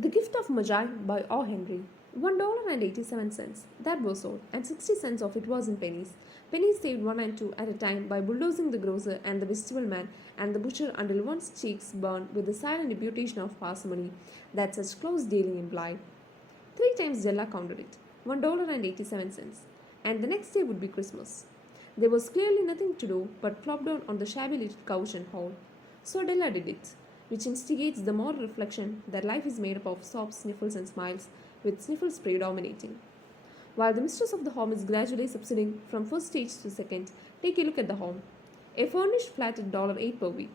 The Gift of Magi by O.Henry. $1.87. That was all, and 60 cents of it was in pennies. Pennies saved one and two at a time by bulldozing the grocer and the vegetable man and the butcher until one's cheeks burned with the silent imputation of parsimony that such close dealing implied. 3 times Della counted it. $1.87. And the next day would be Christmas. There was clearly nothing to do but plop down on the shabby little couch and howl. So Della did it, which instigates the moral reflection that life is made up of sobs, sniffles, and smiles, with sniffles predominating. While the mistress of the home is gradually subsiding from first stage to second, take a look at the home. A furnished flat at $8 per week.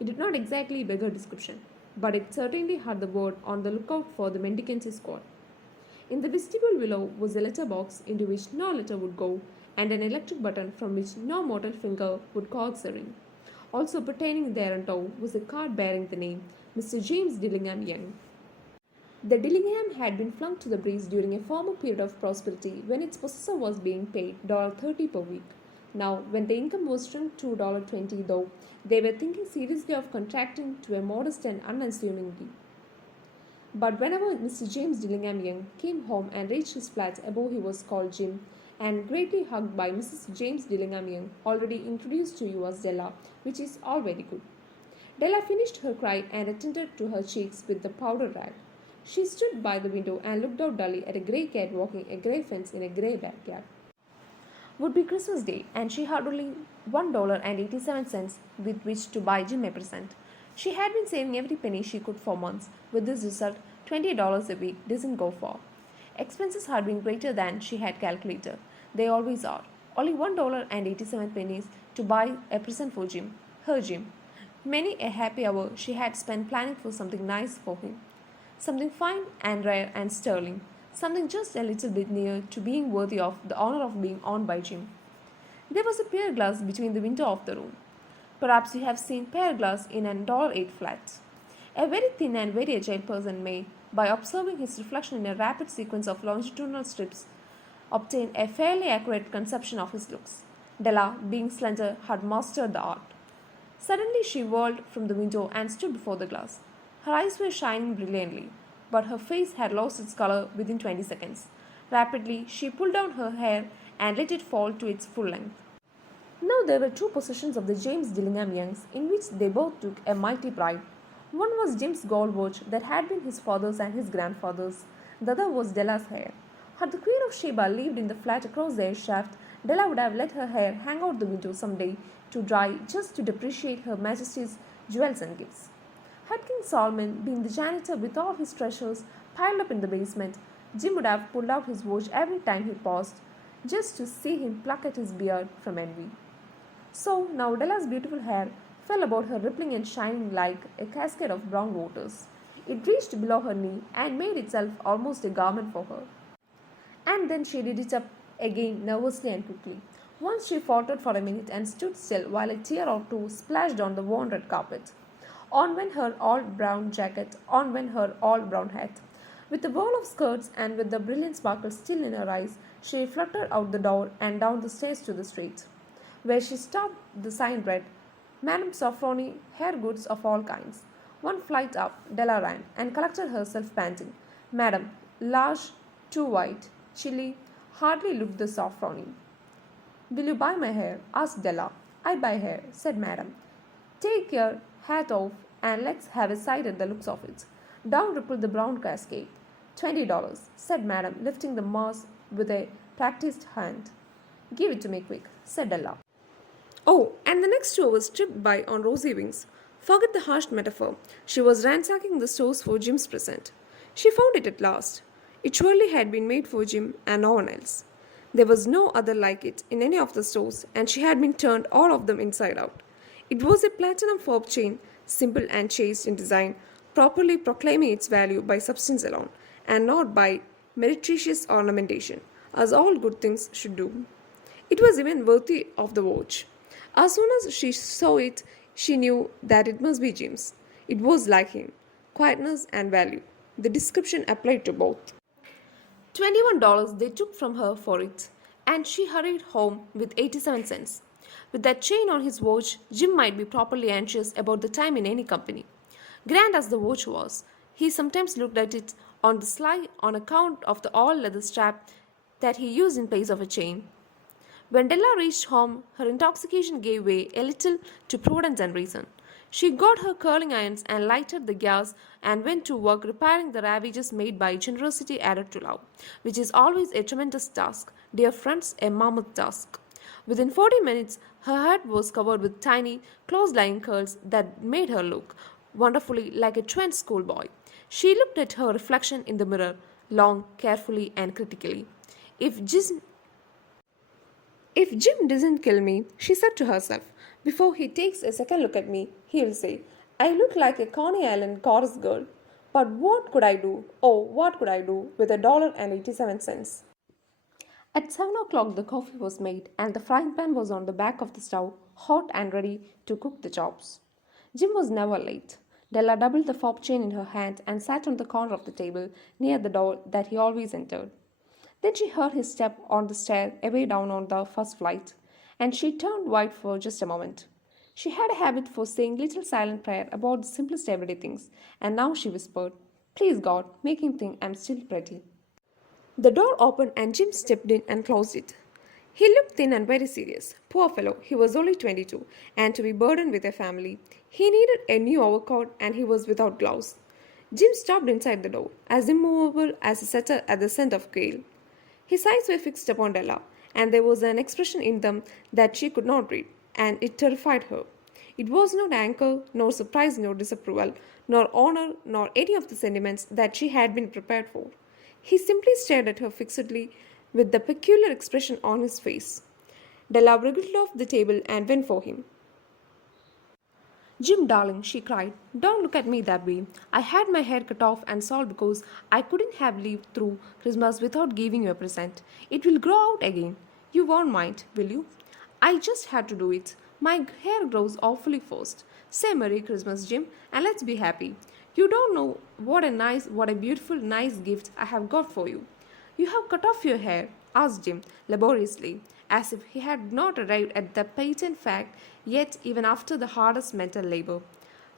It did not exactly beggar description, but it certainly had the word on the lookout for the mendicancy squad. In the vestibule below was a letter box into which no letter would go, and an electric button from which no mortal finger would coax a ring. Also pertaining thereunto was a card bearing the name Mr. James Dillingham Young. The Dillingham had been flung to the breeze during a former period of prosperity when its possessor was being paid $30 per week. Now, when the income was shrunk to $20, though, they were thinking seriously of contracting to a modest and unassuming degree. But whenever Mr. James Dillingham Young came home and reached his flat above, he was called Jim, and greatly hugged by Mrs. James Dillingham Young, already introduced to you as Della, which is all very good. Della finished her cry and attended to her cheeks with the powder rag. She stood by the window and looked out dully at a grey cat walking a grey fence in a grey backyard. Would be Christmas Day, and she had only $1.87 with which to buy Jim a present. She had been saving every penny she could for months. With this result, $20 a week doesn't go far. Expenses had been greater than she had calculated. They always are. Only $1.87 to buy a present for Jim, her Jim. Many a happy hour she had spent planning for something nice for him. Something fine and rare and sterling. Something just a little bit near to being worthy of the honor of being owned by Jim. There was a pier glass between the window of the room. Perhaps you have seen pier glass in an $8 flat. A very thin and very agile person may, by observing his reflection in a rapid sequence of longitudinal strips, obtain a fairly accurate conception of his looks. Della, being slender, had mastered the art. Suddenly she whirled from the window and stood before the glass. Her eyes were shining brilliantly, but her face had lost its color within 20 seconds. Rapidly, she pulled down her hair and let it fall to its full length. Now there were two possessions of the James Dillingham Youngs in which they both took a mighty pride. One was Jim's gold watch that had been his father's and his grandfather's. The other was Della's hair. Had the Queen of Sheba lived in the flat across their shaft, Della would have let her hair hang out the window some day to dry just to depreciate Her Majesty's jewels and gifts. Had King Solomon been the janitor with all his treasures piled up in the basement, Jim would have pulled out his watch every time he paused, just to see him pluck at his beard from envy. So now Della's beautiful hair fell about her rippling and shining like a cascade of brown waters. It reached below her knee and made itself almost a garment for her. And then she did it up again nervously and quickly. Once she faltered for a minute and stood still while a tear or two splashed on the worn red carpet. On went her all-brown jacket, on went her all-brown hat. With a whirl of skirts and with the brilliant sparkle still in her eyes, she fluttered out the door and down the stairs to the street, where she stopped. The sign read, Madame Sofronie, hair goods of all kinds. One flight up, Della ran and collected herself panting. Madam, large, too white, chilly, hardly looked the Sofronie. Will you buy my hair? Asked Della. I buy hair, said Madam. Take your hat off and let's have a sight at the looks of it. Down rippled the brown cascade. $20, said Madam, lifting the mass with a practiced hand. Give it to me quick, said Della. Oh, and the next 2 hours tripped by on rosy wings. Forget the harsh metaphor. She was ransacking the stores for Jim's present. She found it at last. It surely had been made for Jim and no one else. There was no other like it in any of the stores, and she had been turned all of them inside out. It was a platinum fob chain, simple and chaste in design, properly proclaiming its value by substance alone, and not by meretricious ornamentation, as all good things should do. It was even worthy of the watch. As soon as she saw it, she knew that it must be Jim's. It was like him, quietness and value. The description applied to both. $21 they took from her for it, and she hurried home with 87 cents. With that chain on his watch, Jim might be properly anxious about the time in any company. Grand as the watch was, He sometimes looked at it on the sly on account of the all leather strap that he used in place of a chain. When Della reached home, her intoxication gave way a little to prudence and reason. She got her curling irons and lighted the gas and went to work repairing the ravages made by generosity added to love, which is always a tremendous task, dear friends, a mammoth task. Within 40 minutes, her head was covered with tiny, close lying curls that made her look wonderfully like a twin schoolboy. She looked at her reflection in the mirror, long, carefully, and critically. If Jim if Jim doesn't kill me, she said to herself, before he takes a second look at me, he'll say, I look like a Coney Island chorus girl. But what could I do? Oh, what could I do with $1.87? At 7 o'clock, the coffee was made, and the frying pan was on the back of the stove, hot and ready to cook the chops. Jim was never late. Della doubled the fob chain in her hand and sat on the corner of the table near the door that he always entered. Then she heard his step on the stair away down on the first flight, and she turned white for just a moment. She had a habit for saying little silent prayer about the simplest everyday things, and now she whispered, Please God, make him think I'm still pretty. The door opened and Jim stepped in and closed it. He looked thin and very serious. Poor fellow, he was only 22, and to be burdened with a family. He needed a new overcoat and he was without gloves. Jim stopped inside the door, as immovable as a setter at the scent of quail. His eyes were fixed upon Della, and there was an expression in them that she could not read, and it terrified her. It was not anger, nor surprise, nor disapproval, nor honor, nor any of the sentiments that she had been prepared for. He simply stared at her fixedly with the peculiar expression on his face. Della wriggled off the table and went for him. Jim, darling, she cried, don't look at me that way. I had my hair cut off and sold because I couldn't have lived through Christmas without giving you a present. It will grow out again. You won't mind, will you? I just had to do it. My hair grows awfully fast. Say Merry Christmas, Jim, and let's be happy. You don't know what a beautiful, nice gift I have got for you. You have cut off your hair, asked Jim laboriously, as if he had not arrived at the patent fact yet even after the hardest mental labor.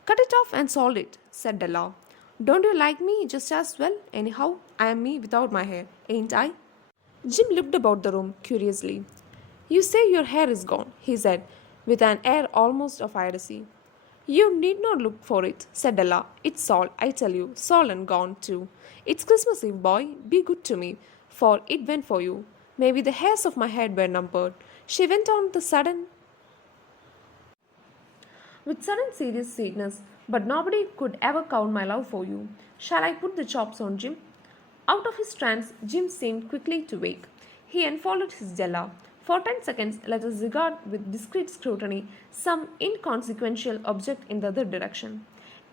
Cut it off and sold it, said Della. Don't you like me just as well? Anyhow, I am me without my hair, ain't I? Jim looked about the room curiously. You say your hair is gone, he said, with an air almost of idiocy. You need not look for it, said Della. It's sold, I tell you, sold and gone too. It's Christmas Eve, boy. Be good to me, for it went for you. Maybe the hairs of my head were numbered. She went on with sudden serious sweetness, but nobody could ever count my love for you. Shall I put the chops on, Jim? Out of his trance, Jim seemed quickly to wake. He unfolded his Della. For 10 seconds, let us regard with discreet scrutiny some inconsequential object in the other direction.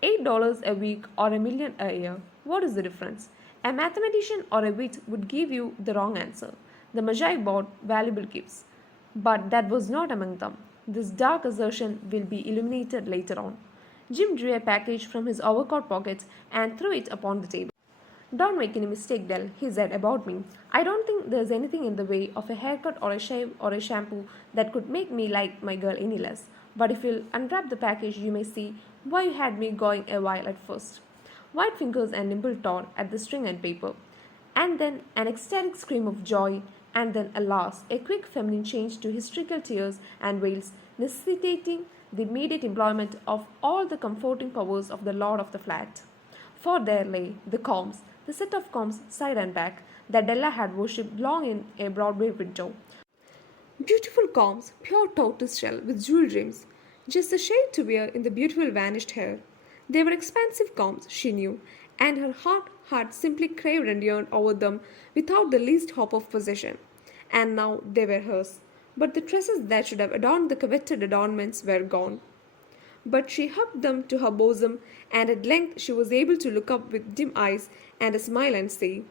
$8 a week or $1 million a year. What is the difference? A mathematician or a wit would give you the wrong answer. The Magi bought valuable gifts, but that was not among them. This dark assertion will be illuminated later on. Jim drew a package from his overcoat pockets and threw it upon the table. Don't make any mistake, Dell, he said about me. I don't think there's anything in the way of a haircut or a shave or a shampoo that could make me like my girl any less. But if you'll unwrap the package, you may see why you had me going a while at first. White fingers and nimble tore at the string and paper. And then an ecstatic scream of joy, and then, alas, a quick feminine change to hysterical tears and wails, necessitating the immediate employment of all the comforting powers of the lord of the flat. For there lay the combs, the set of combs side and back, that Della had worshipped long in a Broadway window. Beautiful combs, pure tortoise shell with jewel rims, just the shade to wear in the beautiful vanished hair. They were expensive combs, she knew, and her heart simply craved and yearned over them without the least hope of possession. And now they were hers, but the tresses that should have adorned the coveted adornments were gone. But she hugged them to her bosom, and at length she was able to look up with dim eyes and a smile and say,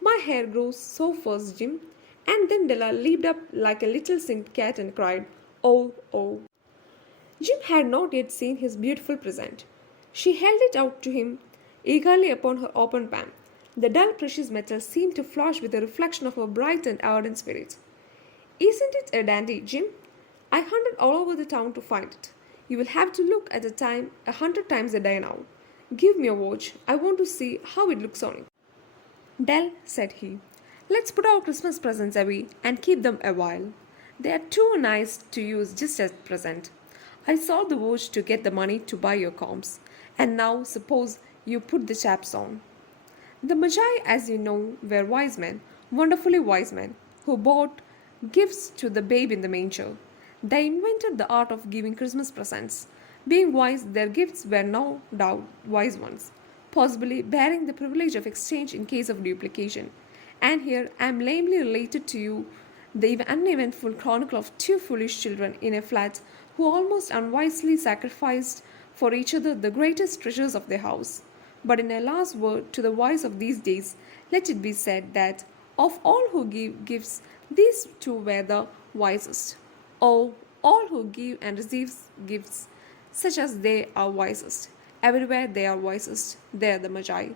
My hair grows so fast, Jim. And then Della leaped up like a little singed cat and cried, Oh, oh. Jim had not yet seen his beautiful present. She held it out to him eagerly upon her open palm. The dull precious metal seemed to flash with the reflection of her bright and ardent spirit. Isn't it a dandy, Jim? I hunted all over the town to find it. You will have to look at a 100 times a day now. Give me a watch. I want to see how it looks on it. Dell, said he, let's put our Christmas presents away and keep them a while. They are too nice to use just as present. I sold the watch to get the money to buy your combs, and now suppose you put the chaps on. The Magi, as you know, were wise men, wonderfully wise men, who brought gifts to the babe in the manger. They invented the art of giving Christmas presents. Being wise, their gifts were no doubt wise ones, possibly bearing the privilege of exchange in case of duplication. And here I am lamely related to you the uneventful chronicle of two foolish children in a flat who almost unwisely sacrificed for each other the greatest treasures of their house. But in a last word to the wise of these days, let it be said that of all who give gifts, these two were the wisest. Oh, all who give and receive gifts, such as they are wisest. Everywhere they are wisest, they are the Magi.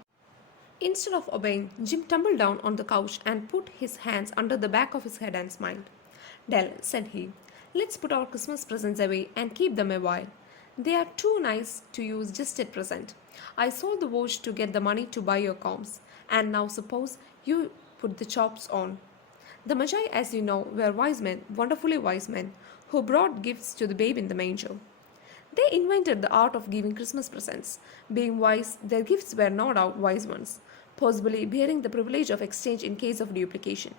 Instead of obeying, Jim tumbled down on the couch and put his hands under the back of his head and smiled. Dell, said he, let's put our Christmas presents away and keep them a while. They are too nice to use just at present. I sold the watch to get the money to buy your combs, and now suppose you put the chops on. The Magi, as you know, were wise men, wonderfully wise men, who brought gifts to the babe in the manger. They invented the art of giving Christmas presents. Being wise, their gifts were no doubt wise ones, possibly bearing the privilege of exchange in case of duplication.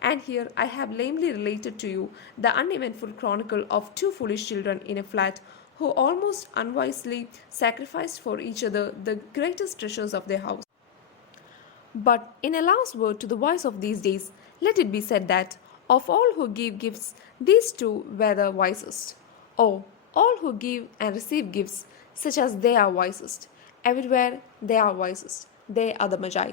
And here I have lamely related to you the uneventful chronicle of two foolish children in a flat who almost unwisely sacrificed for each other the greatest treasures of their house. But in a last word to the wise of these days, let it be said that of all who give gifts, these two were the wisest. Oh, all who give and receive gifts, such as they are wisest. Everywhere they are wisest. They are the Magi.